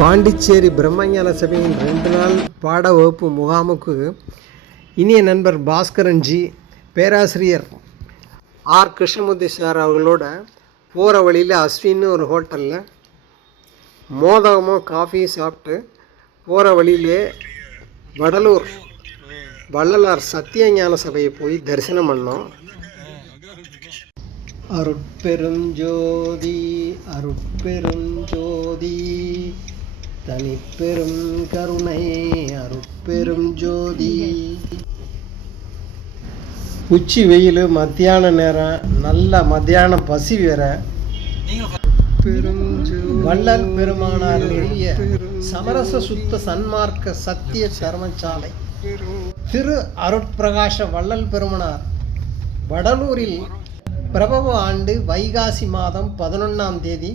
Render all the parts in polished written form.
பாண்டிச்சேரி பிரம்மஞான சபையின் 2 நாள் பாட வகுப்பு முகாமுக்கு இனிய நண்பர் பாஸ்கரன்ஜி, பேராசிரியர் ஆர் கிருஷ்ணமூர்த்தி சார் அவர்களோட போகிற வழியில் அஸ்வின்னு ஒரு ஹோட்டலில் மோதகமும் காஃபியும் சாப்பிட்டு போகிற வழியிலே வடலூர் வள்ளலார் சத்தியஞான சபையை போய் தரிசனம் பண்ணோம். அருட்பெரும் ஜோதி அருட்பெரும் ஜோதி தனிப்பெரும் கருணை அருட்பெரும் ஜோதி. உச்சி வெயில், மத்தியான நேரம், நல்ல மத்தியானம் பசி வேற. வள்ளல் பெருமானார் சமரச சுத்த சன்மார்க்க சத்திய தர்மசாலை திரு அருட்பிரகாச வள்ளல் பெருமானார் வடலூரில் பிரபவ ஆண்டு வைகாசி மாதம் 11ஆம் தேதி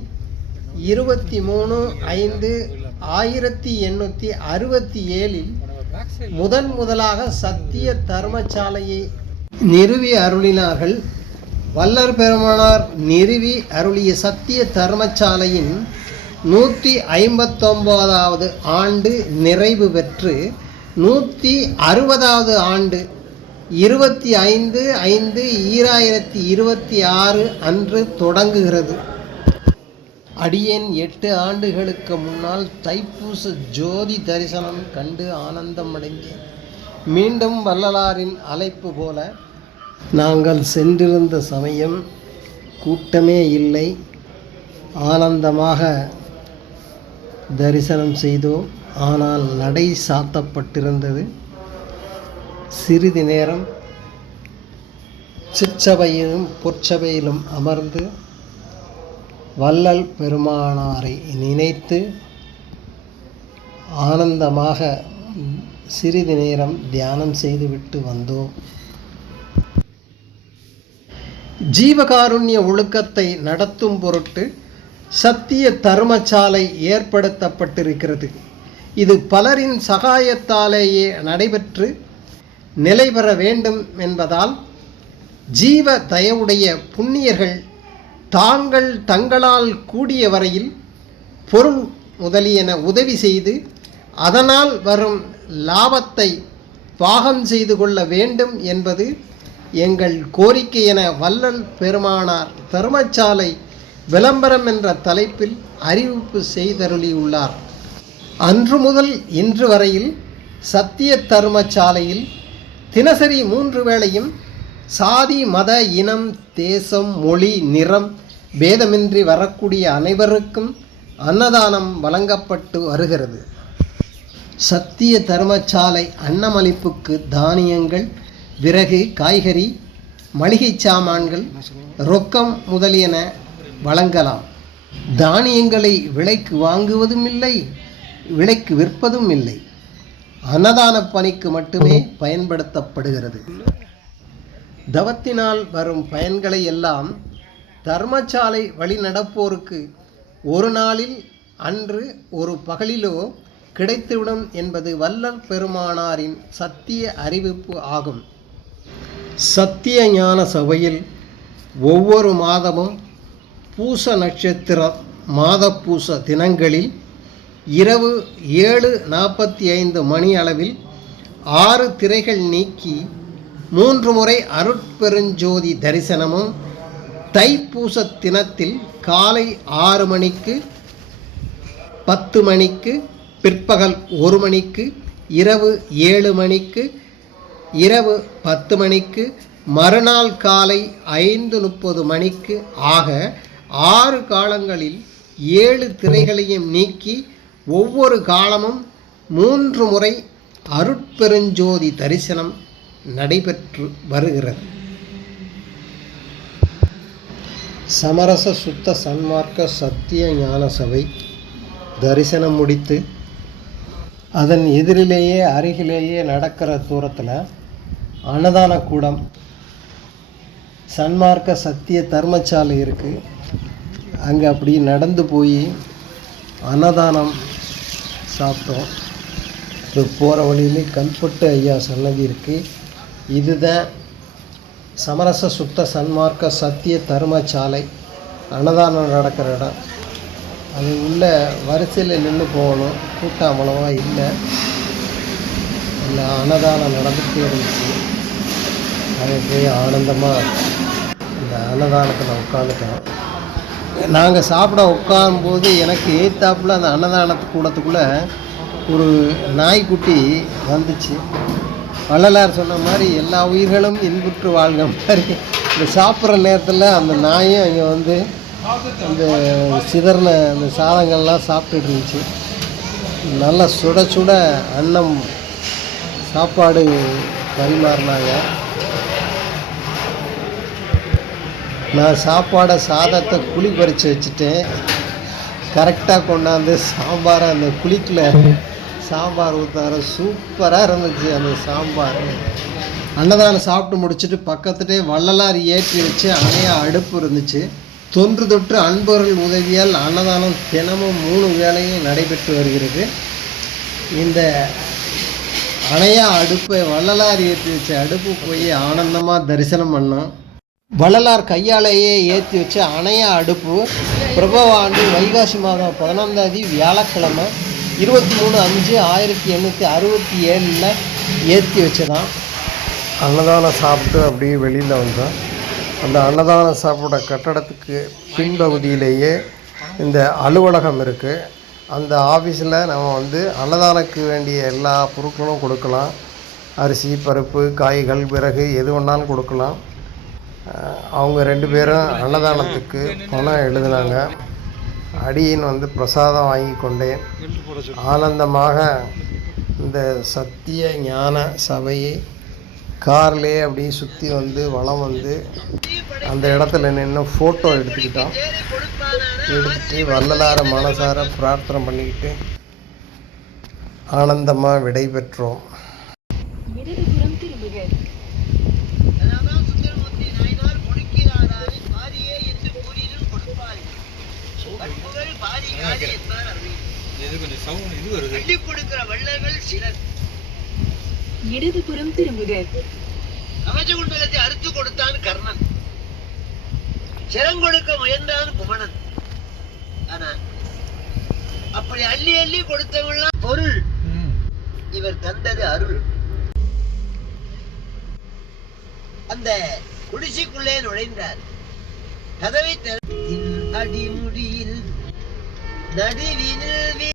23/5/1867 முதலாக சத்திய தர்மசாலையை நிறுவி அருளினார்கள். வள்ளல் பெருமானார் நிறுவி அருளிய சத்திய தர்மசாலையின் 159வது ஆண்டு நிறைவு பெற்று 160வது ஆண்டு 25/5/2026 அன்று தொடங்குகிறது. அடியேன் 8 ஆண்டுகளுக்கு முன்னால் தைப்பூச ஜோதி தரிசனம் கண்டு ஆனந்தம் அடைந்தேன். மீண்டும் வள்ளலாரின் அழைப்பு போல நாங்கள் சென்றிருந்த சமயம் கூட்டமே இல்லை. ஆனந்தமாக தரிசனம் செய்தோம். ஆனால் நடை சாத்தப்பட்டிருந்தது. சிறிது நேரம் சிற்சபையிலும் பொற்சபையிலும் அமர்ந்து வள்ளல் பெருமானாரை நினைத்து ஆனந்தமாக சிறிது நேரம் தியானம் செய்துவிட்டு வந்தோம். ஜீவகாருண்ய ஒழுக்கத்தை நடத்தும் பொருட்டு சத்திய தர்மசாலை ஏற்படுத்தப்பட்டிருக்கிறது. இது பலரின் சகாயத்தாலேயே நடைபெற்று நிலை பெற வேண்டும் என்பதால் ஜீவ தயவுடைய புண்ணியர்கள் தங்களால் கூடிய வரையில் பொருள் முதலியன உதவி செய்து அதனால் வரும் லாபத்தை பாகம் செய்து கொள்ள வேண்டும் என்பது எங்கள் கோரிக்கை என வள்ளல் பெருமானார் தர்மசாலை விளம்பரம் என்ற தலைப்பில் அறிவிப்பு செய்தருளியுள்ளார். அன்று முதல் இன்று வரையில் சத்திய தர்மசாலையில் தினசரி 3 வேளையும் சாதி, மத, இனம், தேசம், மொழி, நிறம் பேதமின்றி வரக்கூடிய அனைவருக்கும் அன்னதானம் வழங்கப்பட்டு வருகிறது. சத்திய தர்மசாலை அன்னமளிப்புக்கு தானியங்கள், விறகு, காய்கறி, மளிகை சாமான்கள், ரொக்கம் முதலியன வழங்கலாம். தானியங்களை விலைக்கு வாங்குவதும் இல்லை, விலைக்கு விற்பதும் இல்லை. அன்னதான பணிக்கு மட்டுமே பயன்படுத்தப்படுகிறது. தவத்தினால் வரும் பயன்களை எல்லாம் தர்மசாலை வழி நடப்போருக்கு ஒரு நாளில் அன்று ஒரு பகலிலோ கிடைத்துவிடும் என்பது வள்ளல் பெருமானாரின் சத்திய அறிவிப்பு ஆகும். சத்திய ஞான சபையில் ஒவ்வொரு மாதமும் பூச நட்சத்திர மாத பூச தினங்களில் இரவு 7:45 மணி அளவில் 6 திரைகள் நீக்கி 3 முறை அருட்பெருஞ்சோதி தரிசனமும், தைப்பூச தினத்தில் காலை 6 மணிக்கு, 10 மணிக்கு, பிற்பகல் 1 மணிக்கு, இரவு 7 மணிக்கு, இரவு 10 மணிக்கு, மறுநாள் காலை 5:30 மணிக்கு ஆக 6 காலங்களில் 7 திரைகளையும் நீக்கி ஒவ்வொரு காலமும் 3 முறை அருட்பெருஞ்சோதி தரிசனம் நடைபெற்று வருகிறது. சமரச சுத்த சன்மார்க்க சத்திய ஞான சபை தரிசனம் முடித்து அதன் எதிரிலேயே அருகிலேயே நடக்கிற தூரத்தில் அன்னதான கூடம், சன்மார்க்க சத்திய தர்மசாலை இருக்குது. அங்கே அப்படி நடந்து போய் அன்னதானம் சாப்பிட்டோம். இது போகிற வழியிலே கல்பட்டு ஐயா சன்னதி இருக்குது. இதுதான் சமரச சுத்த சன்மார்க்க சத்திய தர்மசாலை அன்னதானம் நடக்கிற இடம். அது உள்ள வரிசையில் நின்று போகணும். கூட்டம் அவ்வளவா இல்லை. இல்லை அன்னதானம் நடந்துகிட்டே இருந்துச்சு. அதை போய் ஆனந்தமாக இந்த அன்னதானத்தில் உட்காந்துட்டோம். நாங்கள் சாப்பிட உட்காரும்போது எனக்கு எய்த்தாப்பில் அந்த அன்னதானத்து கூடத்துக்குள்ளே ஒரு நாய்க்குட்டி வந்துச்சு. வள்ளலார் சொன்ன மாதிரி எல்லா உயிர்களும் இன்புற்று வாழ்க மாதிரி இந்த சாப்பிட்ற நேரத்தில் அந்த நாயும் அங்கே வந்து அந்த சிதறின அந்த சாதங்கள்லாம் சாப்பிட்டுட்டு இருந்துச்சு. நல்லா சுட சுட அன்னம் சாப்பாடு பரிமாறினாங்க. நான் சாதத்தை குழி பறித்து வச்சுட்டேன். கரெக்டாக கொண்டாந்து சாம்பாரை அந்த குழிக்கில் சாம்பார் ஊற்றார சூப்பராக இருந்துச்சு அந்த சாம்பார். அன்னதானம் சாப்பிட்டு முடிச்சுட்டு பக்கத்துலேயே வள்ளலார் ஏற்றி வச்சு அணையா அடுப்பு இருந்துச்சு. தொன்று தொற்று அன்பர்கள் உதவியால் அன்னதானம் தினமும் 3 வேளையும் நடைபெற்று வருகிறது. இந்த அணையா அடுப்பை வள்ளலார் ஏற்றி வச்ச அடுப்பு போய் ஆனந்தமாக தரிசனம் பண்ணோம். வள்ளலார் கையாலேயே ஏற்றி வச்ச அணையா அடுப்பு பிரபவ ஆண்டு வைகாசி மாதம் 11ஆம் தேதி வியாழக்கிழமை 23/5/1867 ஏற்றி வச்சதான். அன்னதானம் சாப்பிட்டு அப்படியே வெளியில் வந்தோம். அந்த அன்னதானம் சாப்பிட கட்டடத்துக்கு பின்பகுதியிலேயே இந்த அலுவலகம் இருக்குது. அந்த ஆஃபீஸில் நம்ம வந்து அன்னதானத்துக்கு வேண்டிய எல்லா பொருட்களும் கொடுக்கலாம். அரிசி, பருப்பு, காய்கள், விறகு எது வேணாலும் கொடுக்கலாம். அவங்க 2 பேரும் அன்னதானத்துக்கு பணம் எழுதினாங்க. அடியின் வந்து பிரசாதம் வாங்கி கொண்டேன். ஆனந்தமாக இந்த சத்திய ஞான சபையை கார்லேயே அப்படியே சுற்றி வந்து வலம் வந்து அந்த இடத்துல நின்று ஃபோட்டோ எடுத்துக்கிட்டோம். எடுத்துகிட்டு வள்ளலார மனசார பிரார்த்தனை பண்ணிக்கிட்டு ஆனந்தமாக விடை பெற்றோம். இடதுபுறம் திரும்புக. கவசகுண்டலத்தை அறுத்து கொடுத்தான் கர்ணன், சிறங்கொடுக்க முயன்றான் குமணன். ஆனா அப்படி அள்ளி அள்ளி கொடுத்தவெல்லாம் பொருள், இவர் தந்தது அருள். அந்த குடிசைக்குள்ளே நுழைந்தார். கதவை அடிமுடியில் நடுவினில்